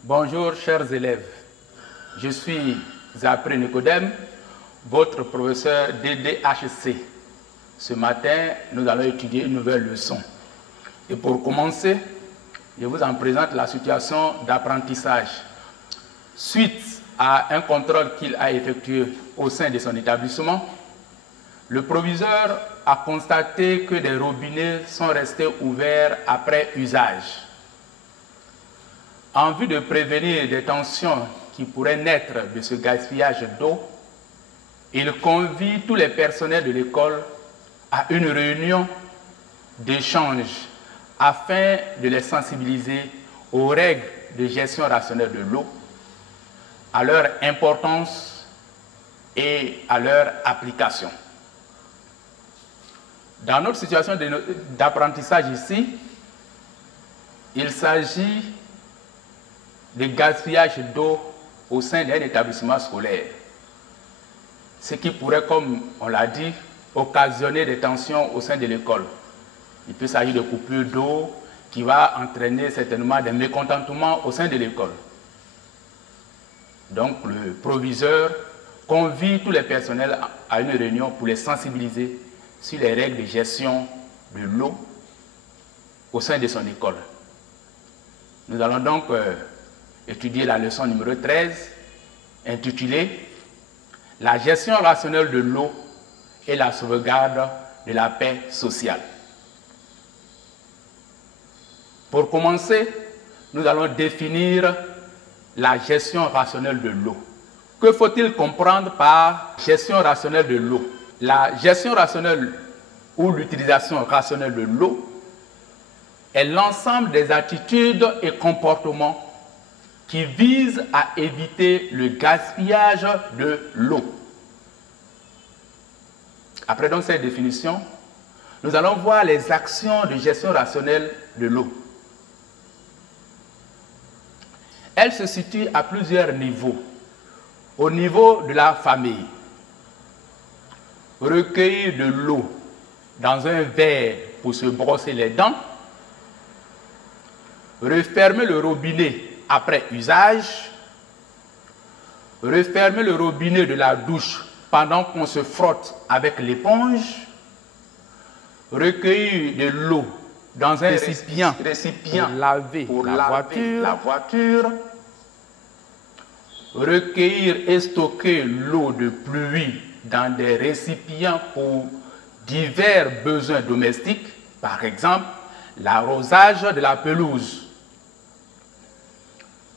Bonjour chers élèves, je suis Zapré Nicodème, votre professeur DDHC. Ce matin, nous allons étudier une nouvelle leçon. Et pour commencer, je vous en présente la situation d'apprentissage. Suite à un contrôle qu'il a effectué au sein de son établissement, le proviseur a constaté que des robinets sont restés ouverts après usage. En vue de prévenir des tensions qui pourraient naître de ce gaspillage d'eau, il convie tous les personnels de l'école à une réunion d'échange afin de les sensibiliser aux règles de gestion rationnelle de l'eau, à leur importance et à leur application. Dans notre situation d'apprentissage ici, il s'agit de gaspillage d'eau au sein d'un établissement scolaire, ce qui pourrait, comme on l'a dit, occasionner des tensions au sein de l'école. Il peut s'agir de coupures d'eau qui va entraîner certainement des mécontentements au sein de l'école. Donc le proviseur convie tous les personnels à une réunion pour les sensibiliser sur les règles de gestion de l'eau au sein de son école. Nous allons donc étudier la leçon numéro 13, intitulée « La gestion rationnelle de l'eau et la sauvegarde de la paix sociale ». Pour commencer, nous allons définir la gestion rationnelle de l'eau. Que faut-il comprendre par gestion rationnelle de l'eau? La gestion rationnelle ou l'utilisation rationnelle de l'eau est l'ensemble des attitudes et comportements qui vise à éviter le gaspillage de l'eau. Après donc cette définition, nous allons voir les actions de gestion rationnelle de l'eau. Elle se situe à plusieurs niveaux. Au niveau de la famille, recueillir de l'eau dans un verre pour se brosser les dents, refermer le robinet après usage, refermer le robinet de la douche pendant qu'on se frotte avec l'éponge, recueillir de l'eau dans un récipient pour laver la voiture, recueillir et stocker l'eau de pluie dans des récipients pour divers besoins domestiques, par exemple l'arrosage de la pelouse,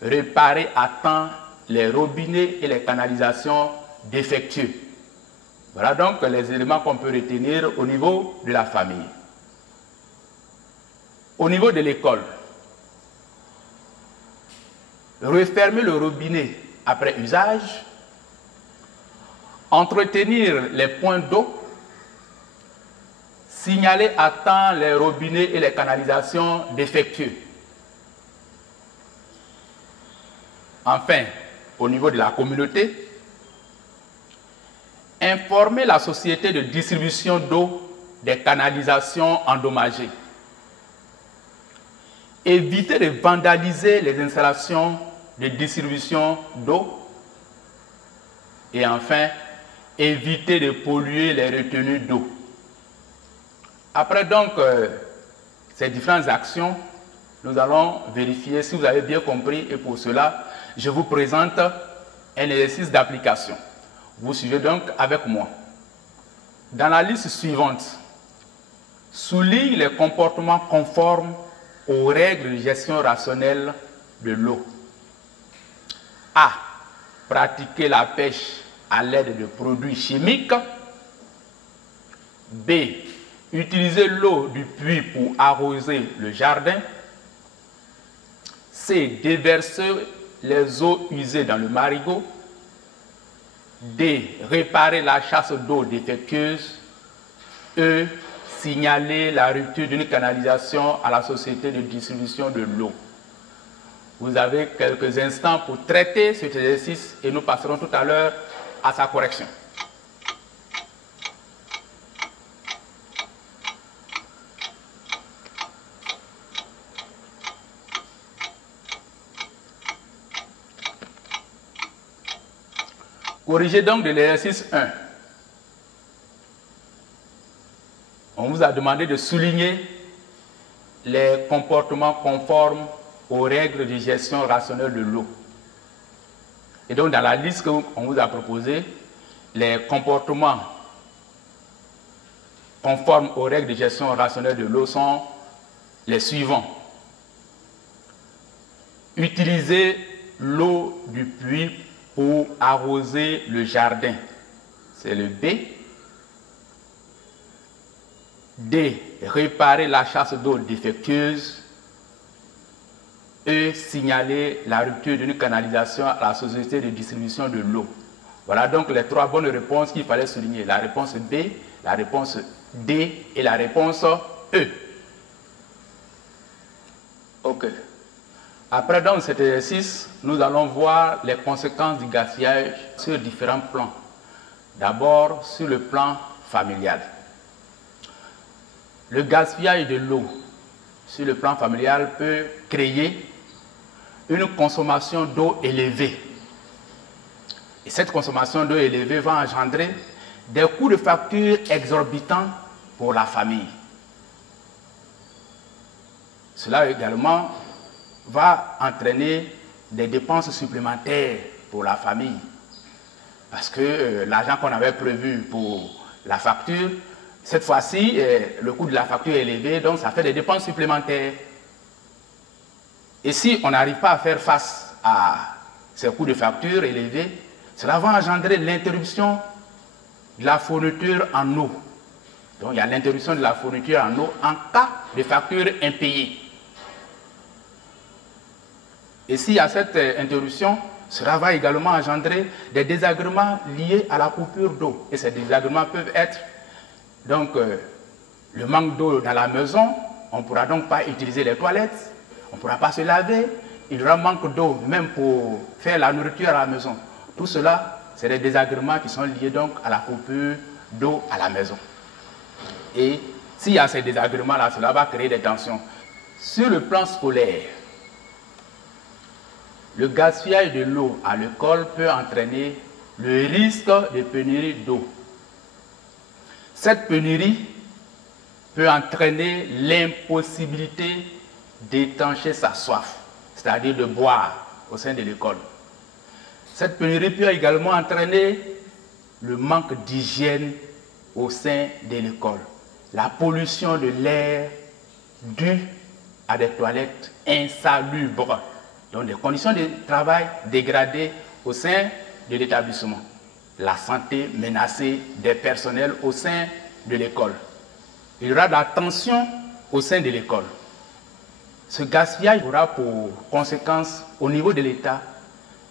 réparer à temps les robinets et les canalisations défectueux. Voilà donc les éléments qu'on peut retenir au niveau de la famille. Au niveau de l'école, refermer le robinet après usage, entretenir les points d'eau, signaler à temps les robinets et les canalisations défectueux. Enfin, au niveau de la communauté, informer la société de distribution d'eau des canalisations endommagées. Éviter de vandaliser les installations de distribution d'eau. Et enfin, éviter de polluer les retenues d'eau. Après donc ces différentes actions, nous allons vérifier si vous avez bien compris et pour cela, je vous présente un exercice d'application. Vous suivez donc avec moi. Dans la liste suivante, souligne les comportements conformes aux règles de gestion rationnelle de l'eau. A. Pratiquer la pêche à l'aide de produits chimiques. B. Utiliser l'eau du puits pour arroser le jardin. C. Déverser les eaux usées dans le marigot. D. Réparer la chasse d'eau défectueuse. E. Signaler la rupture d'une canalisation à la société de distribution de l'eau. Vous avez quelques instants pour traiter cet exercice et nous passerons tout à l'heure à sa correction. Corrigez donc de l'exercice 1. On vous a demandé de souligner les comportements conformes aux règles de gestion rationnelle de l'eau. Et donc, dans la liste qu'on vous a proposée, les comportements conformes aux règles de gestion rationnelle de l'eau sont les suivants. Utiliser l'eau du puits pour arroser le jardin, c'est le B. D. Réparer la chasse d'eau défectueuse. E. Signaler la rupture d'une canalisation à la société de distribution de l'eau. Voilà donc les 3 bonnes réponses qu'il fallait souligner. La réponse B, la réponse D et la réponse E. Ok. Après donc cet exercice, nous allons voir les conséquences du gaspillage sur différents plans. D'abord sur le plan familial. Le gaspillage de l'eau sur le plan familial peut créer une consommation d'eau élevée. Et cette consommation d'eau élevée va engendrer des coûts de facture exorbitants pour la famille. Cela également va entraîner des dépenses supplémentaires pour la famille. Parce que l'argent qu'on avait prévu pour la facture, cette fois-ci, le coût de la facture est élevé, donc ça fait des dépenses supplémentaires. Et si on n'arrive pas à faire face à ces coûts de facture élevés, cela va engendrer l'interruption de la fourniture en eau. Donc il y a l'interruption de la fourniture en eau en cas de facture impayée. Et s'il y a cette interruption, cela va également engendrer des désagréments liés à la coupure d'eau. Et ces désagréments peuvent être donc le manque d'eau dans la maison, on ne pourra donc pas utiliser les toilettes, on ne pourra pas se laver, il y aura manque d'eau même pour faire la nourriture à la maison. Tout cela, c'est des désagréments qui sont liés donc à la coupure d'eau à la maison. Et s'il y a ces désagréments-là, cela va créer des tensions. Sur le plan scolaire, le gaspillage de l'eau à l'école peut entraîner le risque de pénurie d'eau. Cette pénurie peut entraîner l'impossibilité d'étancher sa soif, c'est-à-dire de boire au sein de l'école. Cette pénurie peut également entraîner le manque d'hygiène au sein de l'école, la pollution de l'air due à des toilettes insalubres, donc des conditions de travail dégradées au sein de l'établissement, la santé menacée des personnels au sein de l'école. Il y aura de la tension au sein de l'école. Ce gaspillage aura pour conséquence au niveau de l'État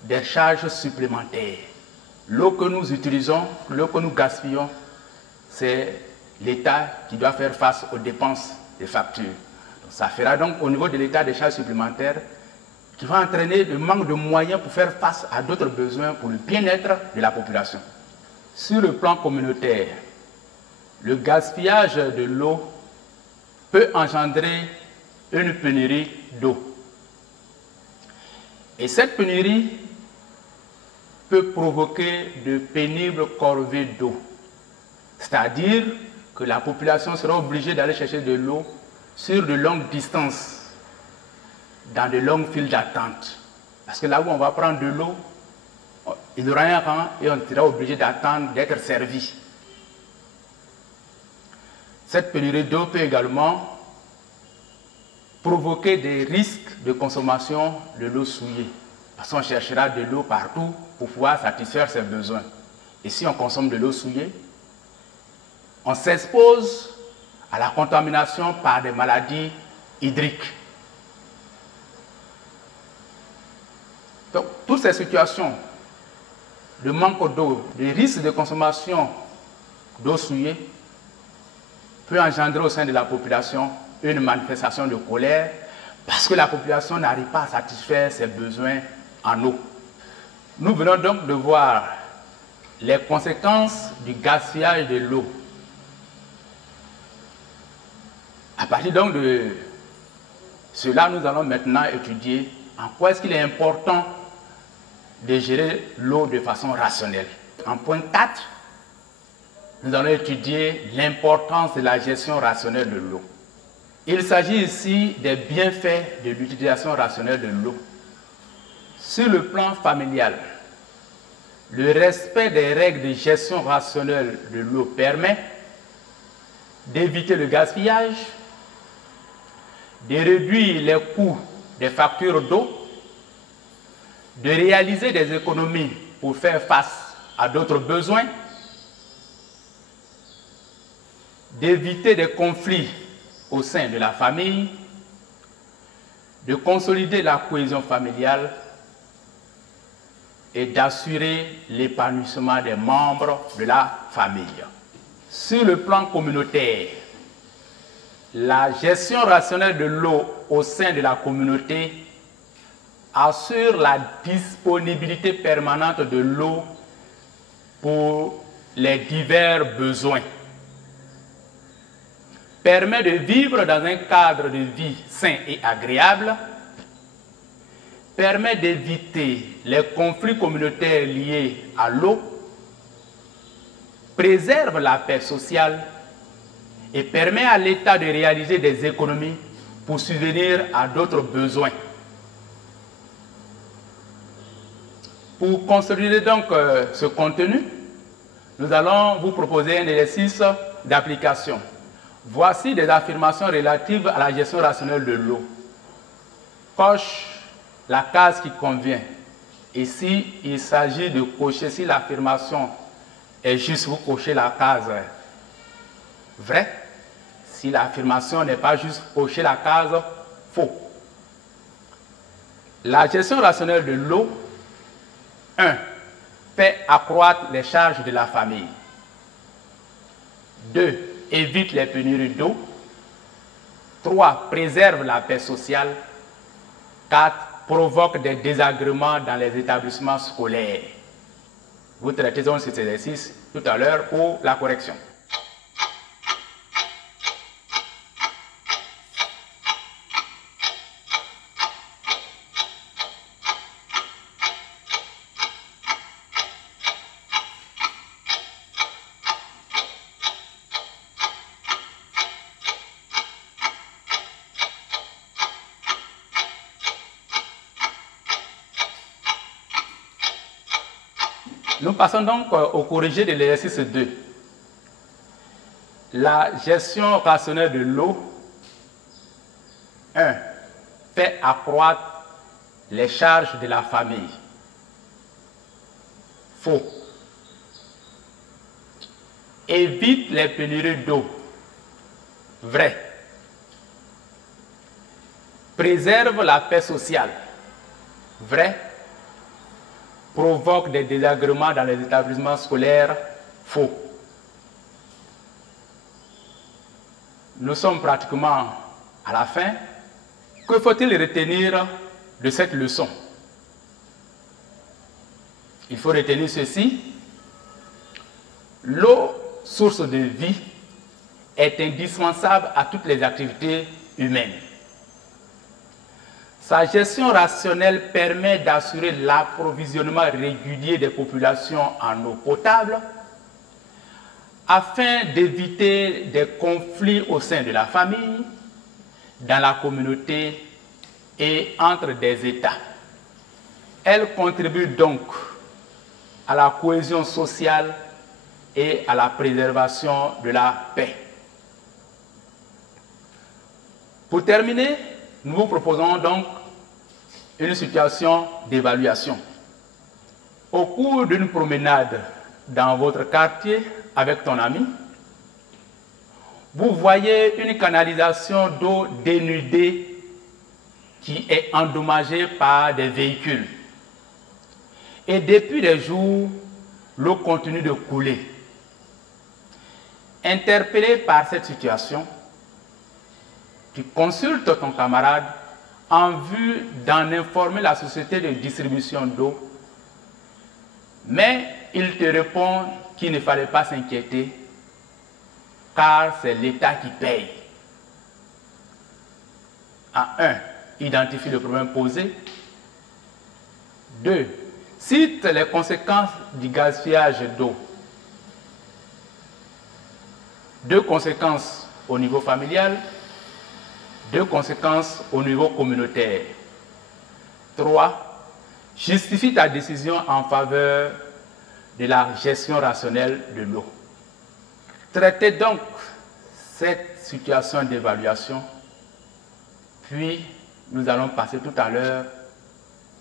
des charges supplémentaires. L'eau que nous utilisons, l'eau que nous gaspillons, c'est l'État qui doit faire face aux dépenses des factures. Donc, ça fera donc au niveau de l'État des charges supplémentaires qui vont entraîner le manque de moyens pour faire face à d'autres besoins pour le bien-être de la population. Sur le plan communautaire, le gaspillage de l'eau peut engendrer une pénurie d'eau. Et cette pénurie peut provoquer de pénibles corvées d'eau. C'est-à-dire que la population sera obligée d'aller chercher de l'eau sur de longues distances, dans de longues files d'attente. Parce que là où on va prendre de l'eau, il y aura un rang et on sera obligé d'attendre d'être servi. Cette pénurie d'eau peut également provoquer des risques de consommation de l'eau souillée. Parce qu'on cherchera de l'eau partout pour pouvoir satisfaire ses besoins. Et si on consomme de l'eau souillée, on s'expose à la contamination par des maladies hydriques. Donc, toutes ces situations de manque d'eau, de risque de consommation d'eau souillée, peut engendrer au sein de la population une manifestation de colère parce que la population n'arrive pas à satisfaire ses besoins en eau. Nous venons donc de voir les conséquences du gaspillage de l'eau. À partir donc de cela, nous allons maintenant étudier en quoi est-ce qu'il est important de gérer l'eau de façon rationnelle. en point 4, nous allons étudier l'importance de la gestion rationnelle de l'eau. Il s'agit ici des bienfaits de l'utilisation rationnelle de l'eau. Sur le plan familial, le respect des règles de gestion rationnelle de l'eau permet d'éviter le gaspillage, de réduire les coûts des factures d'eau, de réaliser des économies pour faire face à d'autres besoins, d'éviter des conflits au sein de la famille, de consolider la cohésion familiale et d'assurer l'épanouissement des membres de la famille. Sur le plan communautaire, la gestion rationnelle de l'eau au sein de la communauté assure la disponibilité permanente de l'eau pour les divers besoins, permet de vivre dans un cadre de vie sain et agréable, permet d'éviter les conflits communautaires liés à l'eau, préserve la paix sociale et permet à l'État de réaliser des économies pour subvenir à d'autres besoins. Pour consolider donc ce contenu, nous allons vous proposer un exercice d'application. Voici des affirmations relatives à la gestion rationnelle de l'eau. Coche la case qui convient. Ici, il s'agit de cocher, si l'affirmation est juste, vous cochez la case vrai. Si l'affirmation n'est pas juste, cochez la case faux. La gestion rationnelle de l'eau, 1. Fait accroître les charges de la famille. 2. Évite les pénuries d'eau. 3. Préserve la paix sociale. 4. Provoque des désagréments dans les établissements scolaires. Vous traitez donc cet exercice tout à l'heure pour la correction. Nous passons donc au corrigé de l'exercice 2. La gestion rationnelle de l'eau, 1. Fait accroître les charges de la famille. Faux. Évite les pénuries d'eau. Vrai. Préserve la paix sociale. Vrai. Provoque des désagréments dans les établissements scolaires. Faux. Nous sommes pratiquement à la fin. Que faut-il retenir de cette leçon? Il faut retenir ceci. L'eau, source de vie, est indispensable à toutes les activités humaines. Sa gestion rationnelle permet d'assurer l'approvisionnement régulier des populations en eau potable afin d'éviter des conflits au sein de la famille, dans la communauté et entre des États. Elle contribue donc à la cohésion sociale et à la préservation de la paix. Pour terminer, nous vous proposons donc une situation d'évaluation. Au cours d'une promenade dans votre quartier avec ton ami, vous voyez une canalisation d'eau dénudée qui est endommagée par des véhicules. Et depuis des jours, l'eau continue de couler. Interpellé par cette situation, tu consultes ton camarade en vue d'en informer la société de distribution d'eau, mais il te répond qu'il ne fallait pas s'inquiéter car c'est l'État qui paye. En 1, identifie le problème posé. 2, cite les conséquences du gaspillage d'eau. 2 conséquences au niveau familial, 2 conséquences au niveau communautaire. 3. Justifie ta décision en faveur de la gestion rationnelle de l'eau. Traitez donc cette situation d'évaluation, puis nous allons passer tout à l'heure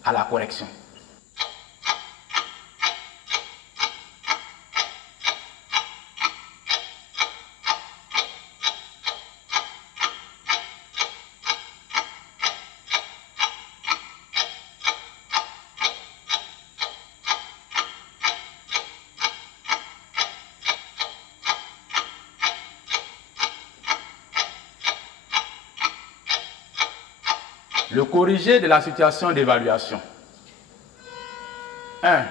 à la correction. Le corrigé de la situation d'évaluation. 1.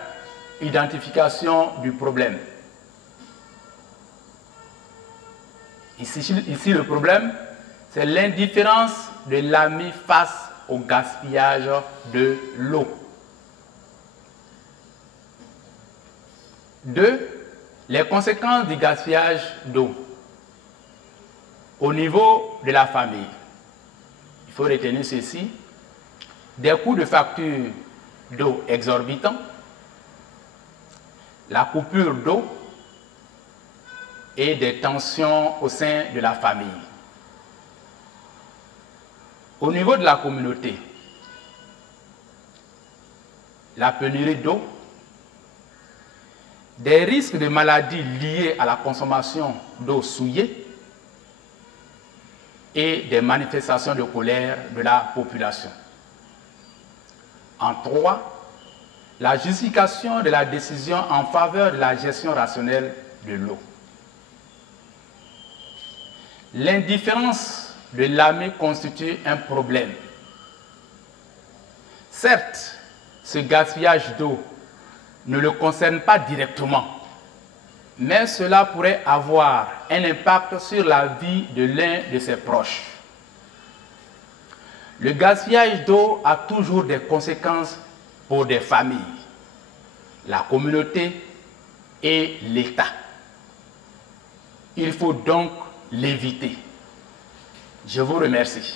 Identification du problème. Ici le problème, c'est l'indifférence de l'AMI face au gaspillage de l'eau. 2. Les conséquences du gaspillage d'eau au niveau de la famille. Il faut retenir ceci: des coûts de facture d'eau exorbitants, la coupure d'eau et des tensions au sein de la famille. Au niveau de la communauté, la pénurie d'eau, des risques de maladies liés à la consommation d'eau souillée et des manifestations de colère de la population. En 3, la justification de la décision en faveur de la gestion rationnelle de l'eau. L'indifférence de l'AMI constitue un problème. Certes, ce gaspillage d'eau ne le concerne pas directement, mais cela pourrait avoir un impact sur la vie de l'un de ses proches. Le gaspillage d'eau a toujours des conséquences pour des familles, la communauté et l'État. Il faut donc l'éviter. Je vous remercie.